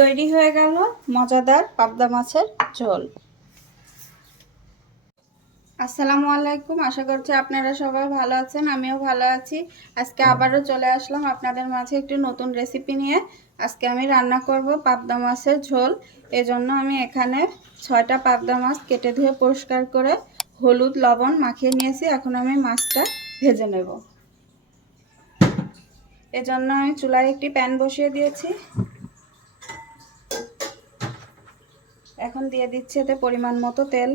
তৈরি হয়ে গেল মজাদার পাবদা মাছের ঝোল। আসসালামু আলাইকুম, আশা করছি আপনারা সবাই ভালো আছেন, আমিও ভালো আছি। আজকে আবারও চলে আসলাম আপনাদের মাঝে একটি নতুন রেসিপি নিয়ে। আজকে আমি রান্না করব পাবদা মাছের ঝোল। এজন্য আমি এখানে 6টা পাবদা মাছ কেটে ধুয়ে পরিষ্কার করে হলুদ লবণ মাখিয়ে নিয়েছি। এখন আমি মাছটা ভেজে নেব। এজন্য আমি চুলায় একটি প্যান বসিয়ে দিয়েছি। এখন দিয়ে দিচ্ছি এতে পরিমাণ মতো তেল।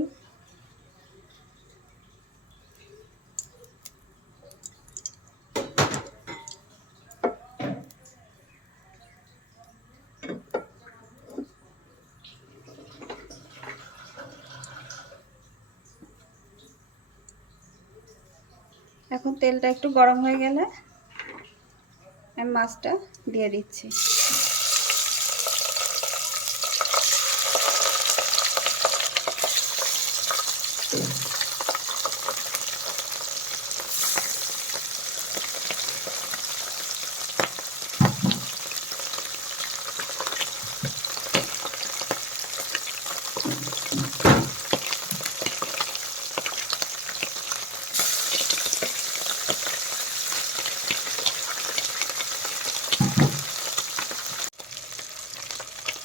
এখন তেলটা একটু গরম হয়ে গেলে আমি মাছটা দিয়ে দিচ্ছি।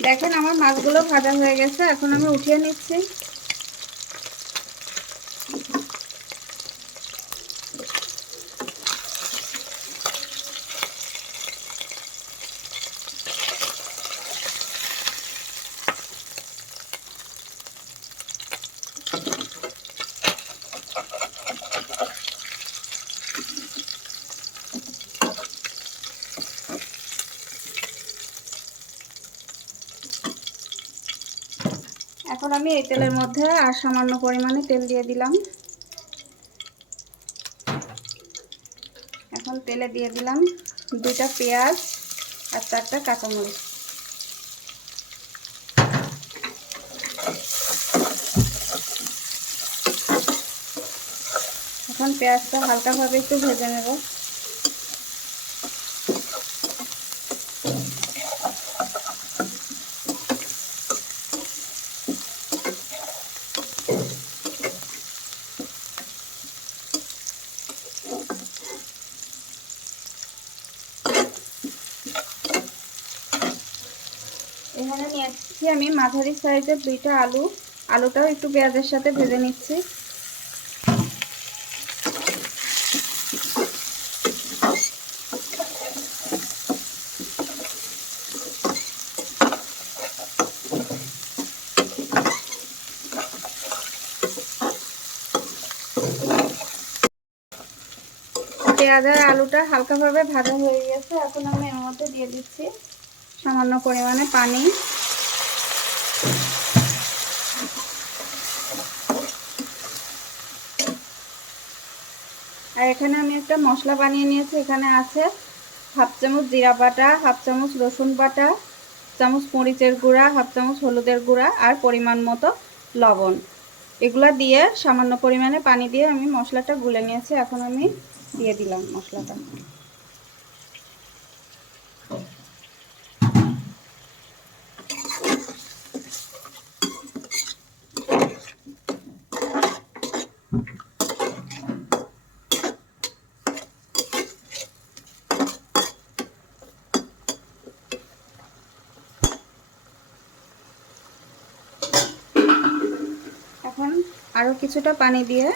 দেখেন আমার মাছগুলো ভাজা হয়ে গেছে, এখন আমি উঠিয়ে নিচ্ছি। এখন আমি এই তেলের মধ্যে আর সামান্য পরিমাণে তেল দিয়ে দিলাম। এখন তেলে দিয়ে দিলাম 2টা পেঁয়াজ আর 4টা কাঁচামরিচ। এখন পেঁয়াজটা হালকাভাবে একটু ভেজে নেব। এখানে নিয়েছি আমি মাঝারি সাইজের 2টা আলু। আলুটাও একটু পেঁয়াজের সাথে ভেজে নিচ্ছি। পেঁয়াজ আর আলুটা হালকাভাবে ভাজা হয়ে গেছে। এখন আমি এর মধ্যে দিয়ে দিচ্ছি সামান্য পরিমাণে পানি। আর এখানে আমি একটা মশলা বানিয়ে নিয়েছি। এখানে আছে 1/2 চামচ জিরা বাটা, 1/2 চামচ রসুন বাটা, 1 চামচ মরিচের গুঁড়া, 1/2 চামচ হলুদের গুঁড়া আর পরিমাণ মতো লবণ। এগুলা দিয়ে সামান্য পরিমাণে পানি দিয়ে আমি মশলাটা গুলে নিয়েছি। এখন আমি দিয়ে দিলাম মশলাটা। এখন আরও কিছুটা পানি দিয়ে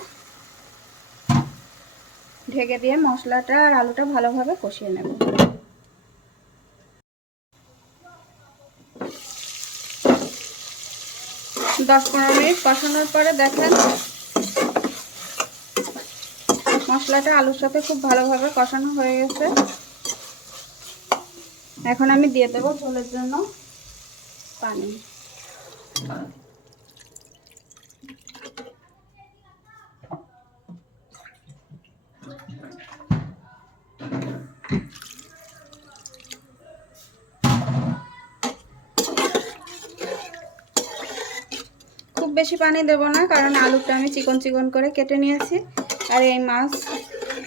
ঢেকে দিয়ে মশলাটা আর আলুটা ভালোভাবে কষিয়ে নেব। দশ 15 মিনিট কষানোর পরে দেখেন মশলাটা আলুর সাথে খুব ভালোভাবে কষানো হয়ে গেছে। এখন আমি দিয়ে দেবো ঝোলের জন্য পানি। খুব বেশি পানি দেব না, কারণ আলুটা আমি চিকন চিকন করে কেটে নিয়েছি আর এই মাছ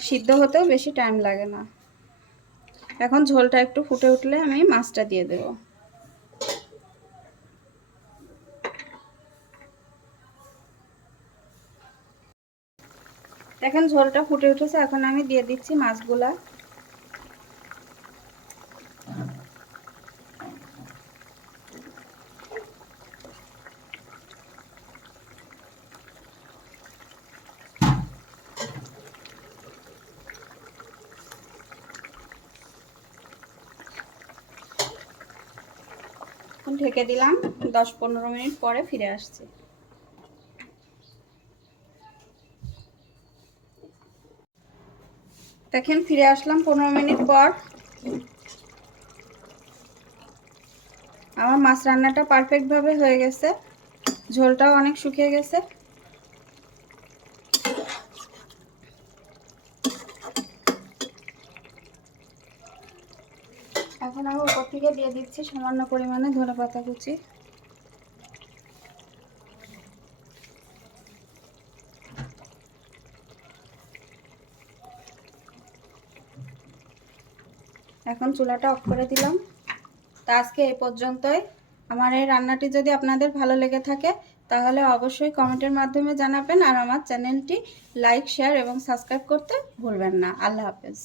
সিদ্ধ হতেও বেশি টাইম লাগে না। এখন ঝোলটা একটু ফুটে উঠলে আমি মাছটা দিয়ে দেব। দেখেন ঝোলটা ফুটে উঠেছে, এখন আমি দিয়ে দিচ্ছি মাছগুলা। ঢেকে দিলাম, 10-15 মিনিট পরে ফিরে আসছি। দেখেন ফিরে আসলাম 15 মিনিট পর। আমার মাছ রান্নাটা পারফেক্ট ভাবে হয়ে গেছে, ঝোলটাও অনেক শুকিয়ে গেছে। এখন আমি উপর থেকে দিয়ে দিচ্ছি সামান্য পরিমাণে ধনেপাতা কুচি। এখন চুলাটা অফ করে দিলাম। তো আজকে এই পর্যন্তই। আমার এই রান্নাটি যদি আপনাদের ভালো লেগে থাকে তাহলে অবশ্যই কমেন্টের মাধ্যমে জানাবেন, আর আমার চ্যানেলটি লাইক, শেয়ার এবং সাবস্ক্রাইব করতে ভুলবেন না। আল্লাহ হাফেজ।